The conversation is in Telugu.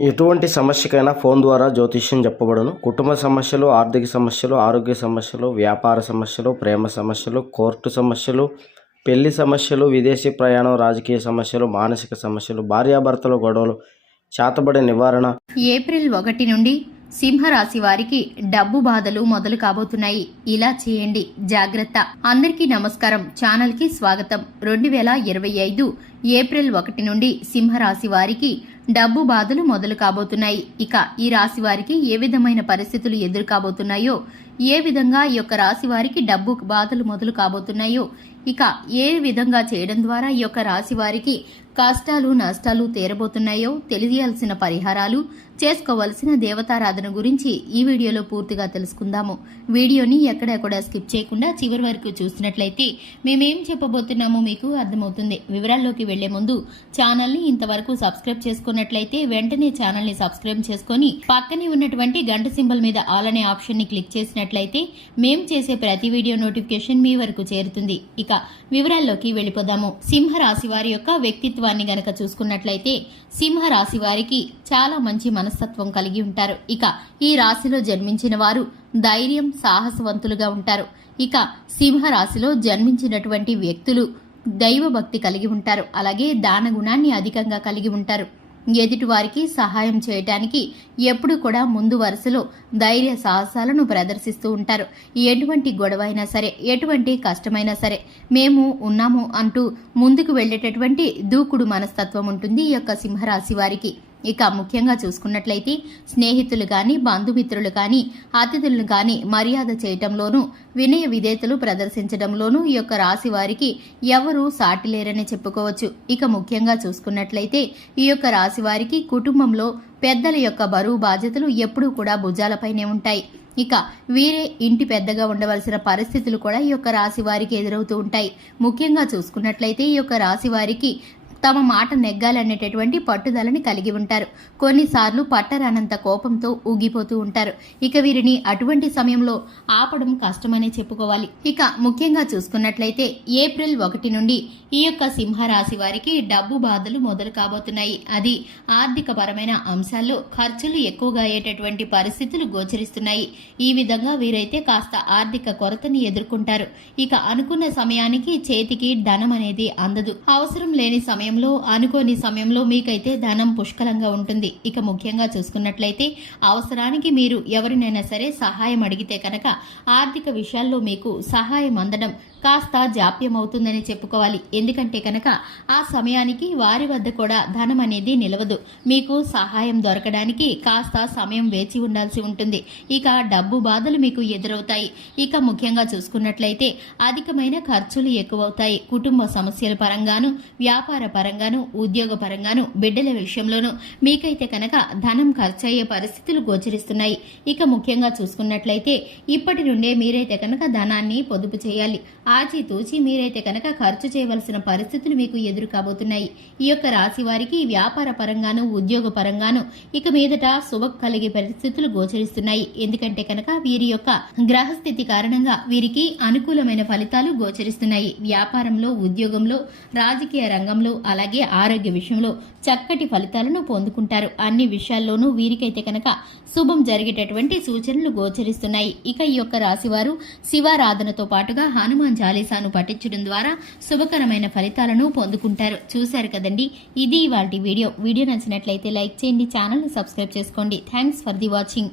ఎటువంటి సమస్యకైనా ఫోన్ ద్వారా జ్యోతిష్యం చెప్పబడును. కుటుంబ సమస్యలు ఆర్థిక సమస్యలు ఆరోగ్య సమస్యలు వ్యాపార సమస్యలు ప్రేమ సమస్యలు కోర్టు సమస్యలు పెళ్ళి సమస్యలు విదేశీ ప్రయాణం రాజకీయ సమస్యలు మానసిక సమస్యలు భార్యాభర్తల గొడవలు చేతబడి నివారణ. ఏప్రిల్ ఒకటి నుండి సింహరాశి వారికి డబ్బు బాధలు మొదలు కాబోతున్నాయి. ఇలా చేయండి. జాగ్రత్త. అందరికీ నమస్కారం. ఛానల్కి స్వాగతం. రెండు వేల ఇరవై ఐదు ఏప్రిల్ ఒకటి నుండి సింహరాశి వారికి డబ్బు బాధలు మొదలు కాబోతున్నాయి. ఇక ఈ రాశి వారికి ఏ విధమైన పరిస్థితులు ఎదురు కాబోతున్నాయో ఏ విధంగా ఈ యొక్క రాశి వారికి డబ్బు బాధలు మొదలు కాబోతున్నాయో ఇక ఏ విధంగా చేయడం ద్వారా ఈ యొక్క రాశి వారికి కష్టాలు నష్టాలు తీరబోతున్నాయో తెలియాల్సిన పరిహారాలు చేసుకోవలసిన దేవతారాధన గురించి ఈ వీడియోలో పూర్తిగా తెలుసుకుందాము. వీడియోని ఎక్కడెక్కడ స్కిప్ చేయకుండా చివరి వరకు చూసినట్లయితే మేమేం చెప్పబోతున్నామో మీకు అర్థమవుతుంది. వివరాల్లోకి వెళ్ళే ముందు ఛానల్ని ఇంతవరకు సబ్స్క్రైబ్ చేసుకున్నట్లయితే వెంటనే ఛానల్ని సబ్స్క్రైబ్ చేసుకొని పక్కనే ఉన్నటువంటి గంట సింబల్ మీద ఆల్ అనే ఆప్షన్ని క్లిక్ చేసినట్లయితే మేం చేసే ప్రతి వీడియో నోటిఫికేషన్ మీ వరకు చేరుతుంది. ఇక వివరాల్లోకి వెళ్ళిపోదాము. సింహరాశి వారి యొక్క వ్యక్తిత్వాన్ని గనక చూసుకున్నట్లయితే సింహ రాశి వారికి చాలా మంచి మనస్తత్వం కలిగి ఉంటారు. ఇక ఈ రాశిలో జన్మించిన వారు ధైర్యం సాహసవంతులుగా ఉంటారు. ఇక సింహ రాశిలో జన్మించినటువంటి వ్యక్తులు దైవభక్తి కలిగి ఉంటారు. అలాగే దాన గుణాన్ని అధికంగా కలిగి ఉంటారు. ఎదుటి వారికి సహాయం చేయటానికి ఎప్పుడు కూడా ముందు వరుసలో ధైర్య సాహసాలను ప్రదర్శిస్తూ ఉంటారు. ఎటువంటి గొడవ అయినా సరే ఎటువంటి కష్టమైనా సరే మేము ఉన్నాము అంటూ ముందుకు వెళ్ళేటటువంటి దూకుడు మనస్తత్వం ఉంటుంది ఈ యొక్క సింహరాశి వారికి. ఇక ముఖ్యంగా చూసుకున్నట్లయితే స్నేహితులు కానీ బంధుమిత్రులు కానీ అతిథులను కానీ మర్యాద చేయటంలోనూ వినయ విధేతలు ప్రదర్శించడంలోనూ ఈ యొక్క రాశి వారికి ఎవరూ సాటిలేరని చెప్పుకోవచ్చు. ఇక ముఖ్యంగా చూసుకున్నట్లయితే ఈ యొక్క రాశి వారికి కుటుంబంలో పెద్దల యొక్క బరువు బాధ్యతలు ఎప్పుడూ కూడా భుజాలపైనే ఉంటాయి. ఇక వీరే ఇంటి పెద్దగా ఉండవలసిన పరిస్థితులు కూడా ఈ యొక్క రాశి వారికి ఎదురవుతూ ఉంటాయి. ముఖ్యంగా చూసుకున్నట్లయితే ఈ యొక్క రాశి వారికి తమ మాట నెగ్గాలనేటటువంటి పట్టుదలని కలిగి ఉంటారు. కొన్నిసార్లు పట్టరానంత కోపంతో ఊగిపోతూ ఉంటారు. ఇక వీరిని అటువంటి సమయంలో ఆపడం కష్టమనే చెప్పుకోవాలి. ఇక ముఖ్యంగా చూసుకున్నట్లయితే ఏప్రిల్ ఒకటి నుండి ఈ యొక్క సింహరాశి వారికి డబ్బు బాధలు మొదలు కాబోతున్నాయి. అది ఆర్థిక పరమైన అంశాల్లో ఖర్చులు ఎక్కువగా అయ్యేటటువంటి పరిస్థితులు గోచరిస్తున్నాయి. ఈ విధంగా వీరైతే కాస్త ఆర్థిక కొరతని ఎదుర్కొంటారు. ఇక అనుకున్న సమయానికి చేతికి ధనం అనేది అందదు. అవసరం లేని సమయం సమయంలో అనుకోని సమయంలో మీకైతే ధనం పుష్కలంగా ఉంటుంది. ఇక ముఖ్యంగా చూసుకున్నట్లయితే అవసరానికి మీరు ఎవరినైనా సరే సహాయం అడిగితే కనుక ఆర్థిక విషయాల్లో మీకు సహాయం అందడం కాస్త జాప్యం అవుతుందని చెప్పుకోవాలి. ఎందుకంటే కనుక ఆ సమయానికి వారి వద్ద కూడా ధనం అనేది నిలవదు. మీకు సహాయం దొరకడానికి కాస్త సమయం వేచి ఉండాల్సి ఉంటుంది. ఇక డబ్బు బాధలు మీకు ఎదురవుతాయి. ఇక ముఖ్యంగా చూసుకున్నట్లయితే అధికమైన ఖర్చులు ఎక్కువవుతాయి. కుటుంబ సమస్యల పరంగాను వ్యాపార పరంగాను ఉద్యోగ పరంగాను బిడ్డల విషయంలోనూ మీకైతే కనుక ధనం ఖర్చయ్యే పరిస్థితులు గోచరిస్తున్నాయి. ఇక ముఖ్యంగా చూసుకున్నట్లయితే ఇప్పటి నుండే మీరైతే కనుక ధనాన్ని పొదుపు చేయాలి. ఆచితూచి మీరైతే కనుక ఖర్చు చేయవలసిన పరిస్థితులు మీకు ఎదురు కాబోతున్నాయి. ఈ యొక్క రాశి వారికి వ్యాపార పరంగాను ఉద్యోగ పరంగాను ఇక మీదట శుభ కలిగే పరిస్థితులు గోచరిస్తున్నాయి. ఎందుకంటే కనుక వీరి యొక్క గ్రహస్థితి కారణంగా వీరికి అనుకూలమైన ఫలితాలు గోచరిస్తున్నాయి. వ్యాపారంలో ఉద్యోగంలో రాజకీయ రంగంలో అలాగే ఆరోగ్య విషయంలో చక్కటి ఫలితాలను పొందుకుంటారు. అన్ని విషయాల్లోనూ వీరికైతే కనుక శుభం జరిగేటటువంటి సూచనలు గోచరిస్తున్నాయి. ఇక ఈ యొక్క రాశివారు శివారాధనతో పాటుగా హనుమాన్ చాలీసాను పఠించడం ద్వారా శుభకరమైన ఫలితాలను పొందుకుంటారు. చూశారు కదండి? ఇది ఇవాళ వీడియో. వీడియో నచ్చినట్లయితే లైక్ చేయండి ఛానల్ని సబ్స్క్రైబ్ చేసుకోండి. Thanks for the watching.